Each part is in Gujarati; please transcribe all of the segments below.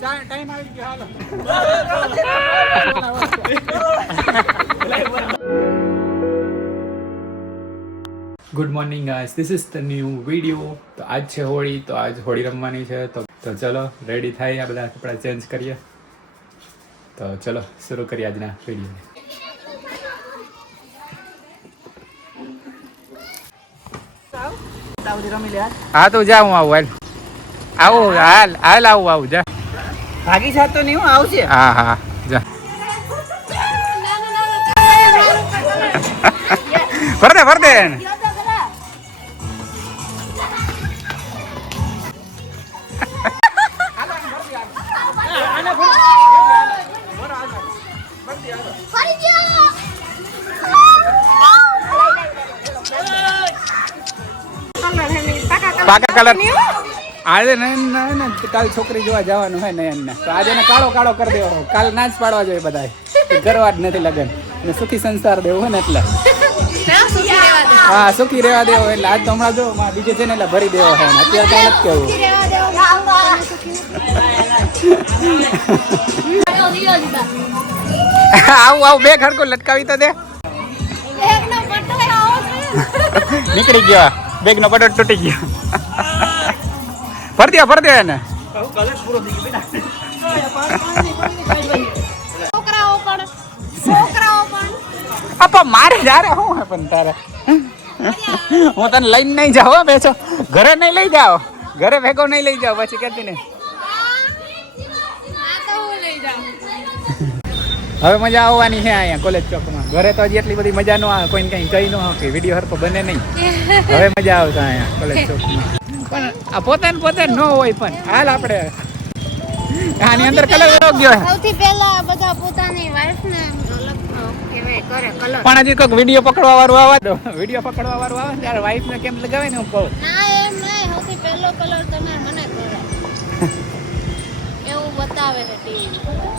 ટાઈમ આવી ગયો હાલો. Good morning guys, this is the new video. તો આજ છે હોળી, તો આજ હોળી રમવાની છે. તો ચલો રેડી થાય, આ બધા કપડાં ચેન્જ કરીએ. તો ચલો શરૂ કરીએ આજના વિડીયોને. હા તો જા, હું આવું. આવું હાલ હાલ આવું જા. ભાગી જાતો નહીં, હું આવશે. હા હા જા. ફરદે ફરદે. પાકા કલર આજે ને કાલ છોકરી જોવા જવાનું હોય નયન ને, તો આજે કાળો કાળો કરી દેવો. કાલ ના જ પાડવા જોઈએ બધા, કરવા જ નથી લગન ને સુખી સંસાર દેવું હોય ને એટલે. હા સુખી રહેવા દેવો એટલે આજ તો હમણાં જો બીજે છે ને એટલે ભરી દેવો હોય ને, અત્યારે કઈ નથી કેવું. આવું આવું બે ખડકો લટકાવી તો દે. નીકળી ગયો, બેગ નો પટો તૂટી ગયો. ફર દે એને. આપા મારે જારે હું હે પણ તારે હું તને લઈને નહીં જાવ બેસો, ઘરે નહીં લઈ જાવ, ઘરે ભેગો નહીં લઈ જાવ પછી કહેતી ને. હવે મજા આવવાની છે અહીંયા કોલેજ ચોકમાં. ઘરે તો હજી એટલી બધી મજા ન આવે, કોઈને કઈ કહી ન આવે, વિડીયો હરકો બને નહીં. હવે મજા આવશે અહીંયા કોલેજ ચોકમાં. પણ આ પોતાને ન હોય પણ હાલ આપણે આની અંદર કલર ગયો. સૌથી પહેલા બધા પોતાની વાઈફને કરે કલર. પણ હજી કોઈક વિડીયો પકડવા વાળું આવવા દો. વિડીયો પકડવા વાળું આવે ત્યારે વાઈફને કેમ લગાવે ને હું કહું. ના એમ નહીં, સૌથી પહેલો કલર તમે મને કરો એવું બતાવે છે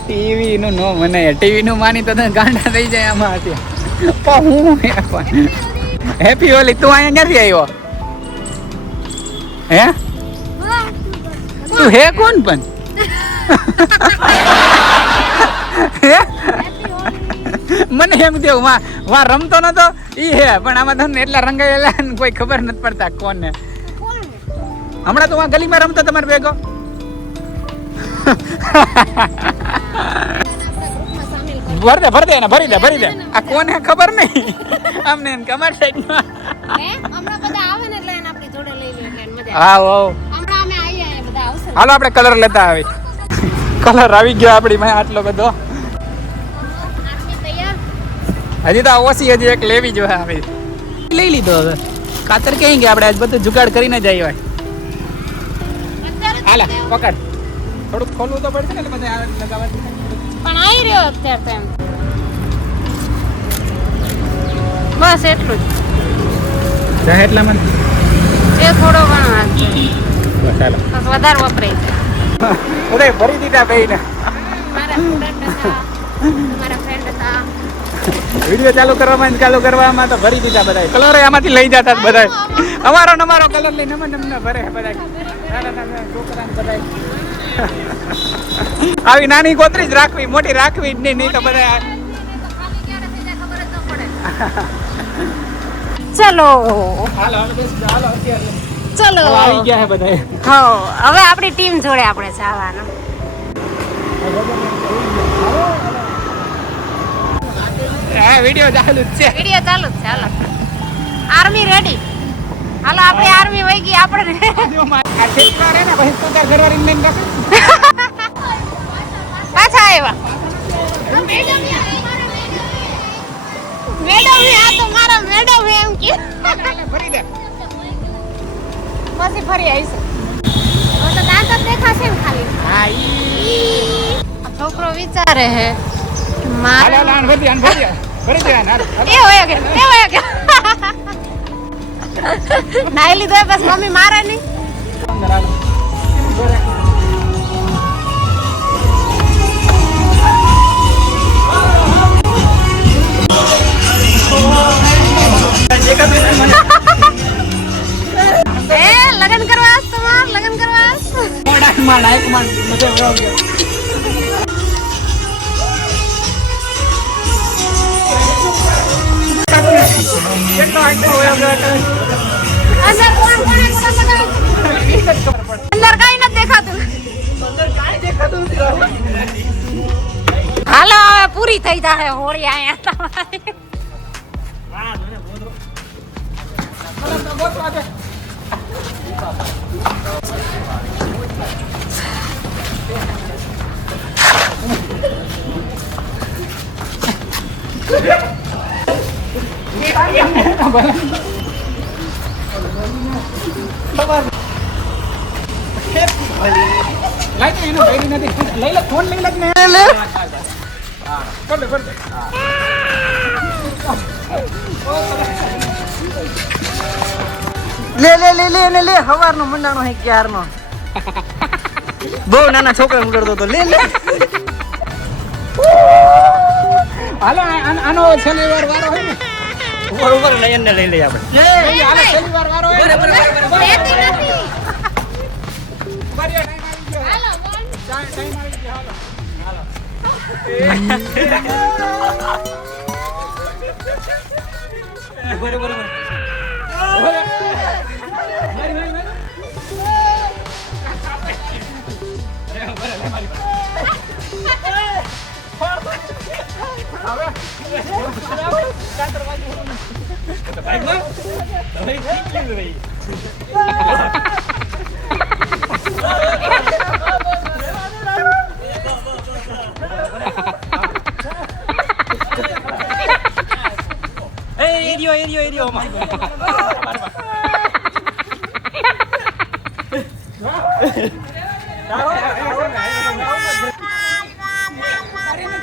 ટીવી નું નો મને, ટીવી નું માની તો ગાંડા થઈ જાય આમાં અત્યારે. પણ હું હેપી હોલી. તું અહીંયા ક્યાંથી આવ્યો હે? તું હે કોણ પણ? મને એમ કેવું વા રમતો નતો ઈ હે, પણ આમાં તો એટલા રંગાયેલા કોઈ ખબર નથી પડતા કોને. હમણાં તો આ ગલીમાં રમતો તમારે ભેગો. ભરી દે. આ કોને ખબર નહીં અમને કમર સાઈડ માં. હાલો આપણે કલર લેતા આવી. કલર આવી ગયો આપડી માં આટલો બધો. હજી તો ઓછી હજી એક લેવી જોઈએ. આવી લઈ લીધો. હવે કાતર કઈ ગયા આપણે આજ બધું જુગાડ કરીને જ આવ્યા. હાલા પકડ, થોડુંક ખોલવું તો પડશે ને બધા લગાવવા. પણ આવી રહ્યો અત્યારે તો એમ. બસ એટલું જ એટલા મને એ થોડો ઘણો હાથ બસ હાલો. બસ વધારે વપરાય છે. ઉદય ભરી દીધા બેયને. મારા સ્ટુડન્ટ હતા, મારા ફ્રેન્ડ હતા. વિડીયો ચાલુ કરવામાં તો ભરી દીધા બધા. કલર આમાંથી લઈ જતા બધા. અમારો કલર લઈને નમને ભરે બધા. છોકરાને બધા આવી નાની કોતરી જ રાખવી, મોટી રાખવી જ નહીં તો બધા. ચલો ચલો આવી ગયા છે બધા. હા હવે આપણી ટીમ જોડે આપણે જવાનું. હા વિડીયો ચાલુ જ છે. હાલો આર્મી રેડી. હાલો આપણી આર્મી વહી ગઈ. આપણે આ ઠેકવા રે ને પછી તું તાર ઘરવાળીને લઈને રાખે. પાછા આવ્યા મેડમ આ તો મારા મેડમ એમ કે ફરી દે. પછી ફરી આવીશું. હવે તો દાંત જ દેખાશે ને ખાલી. હા ઈ આ છોકરો વિચારે હે હાલ હાલ આન ભરી દે હાલ. એ હોય કે નાઈ લીધો બસ મમ્મી મારે નહીં. નાયકમાં બધે વયો ગયો. કેટલો આંખો વયો ગયો હતો. અંદર કોણ કોણે કોણ અંદર કાઈ નથી દેખાતું. હાલો હવે પૂરી થઈ જાય હોળી અહીંયા તમારી. લાઈ એનો ભેરી નથી. લઈ લે ફોન લઈ લે ને. લે કર દે. લે લે લે લે ને લે હવારનો મંડાણો હે ક્યારનો બહુ નાના છોકરા ઉડતો તો લે લે હાલો આનો છેલ્લી વાર વારો હોય ને. ઉપર ઉપર નયન ને લઈ લઈએ આપણે હાલો છેલ્લી વાર વારો હોય. લેતી નથી. બરિયા ટાઈમ આવી ગયો. હાલો બોલ. ટાઈમ આવી ગયો. હાલો. બરોબર એરિયો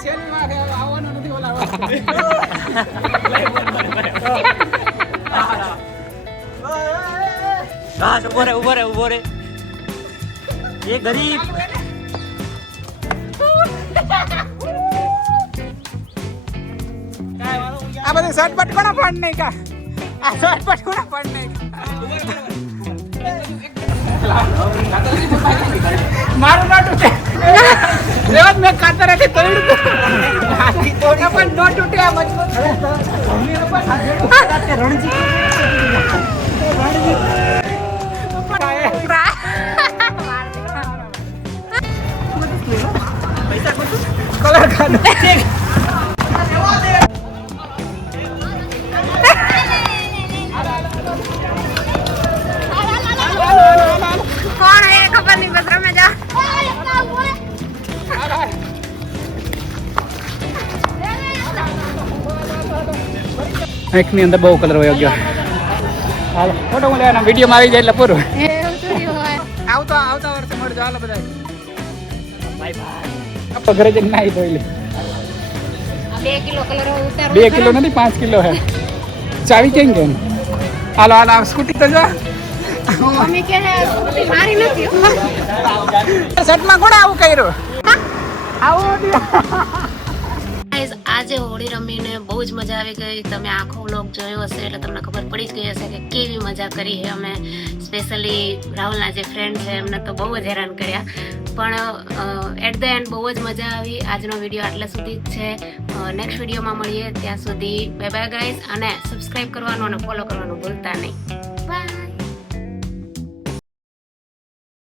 છેલ્લી વાર આવવાનું નથી ઓલા. હા ઉભો રે એ ગરીબ આ બધી શર્ટપટ કોના પાડ નહીં કા. આ શર્ટપટ કોના પાડ નહીં. મારું ના તૂટે. રેવાજ મેં કાતરેથી તોડ્યું. પણ નો તૂટે આ મજબૂત. કલર ખાને. કોણ હે ખબર નહીં બસ રમે જા. આંખની અંદર બહુ કલર વયો ગયો. હાલો ફોટો હું લેવાના વિડીયોમાં આવી જાય એટલે પૂરું. એવું થોડી હોય. આવતા વર્ષે મળજો. હાલો બધા આપણે ઘરે જઈને નાહી ધોઈ લે. 2 કિલો કલર ઉતારો. 2 કિલો નથી 5 કિલો હે. ચાવી કેમ કેમ. હાલો સ્કૂટી તો જો. મમ્મી કે સ્કૂટી મારી નથી. સેટમાં કોણ આવું કર્યું. ગાઈઝ આજે હોળી રમીને બહુ જ મજા આવી ગઈ. તમે આખો વ્લોગ જોયો હશે એટલે તમને ખબર પડી જ ગઈ હશે કે કેવી મજા કરી છે અમે. સ્પેશિયલી રાહુલના જે ફ્રેન્ડ છે એમને તો બહુ જ હેરાન કર્યા, પણ એટ ધ એન્ડ બહુ જ મજા આવી. આજનો વિડીયો આટલા સુધી જ છે. નેક્સ્ટ વિડીયોમાં મળીએ. ત્યાં સુધી બાય બાય ગાઈઝ, અને સબસ્ક્રાઈબ કરવાનું અને ફોલો કરવાનું ભૂલતા નહીં. બાય.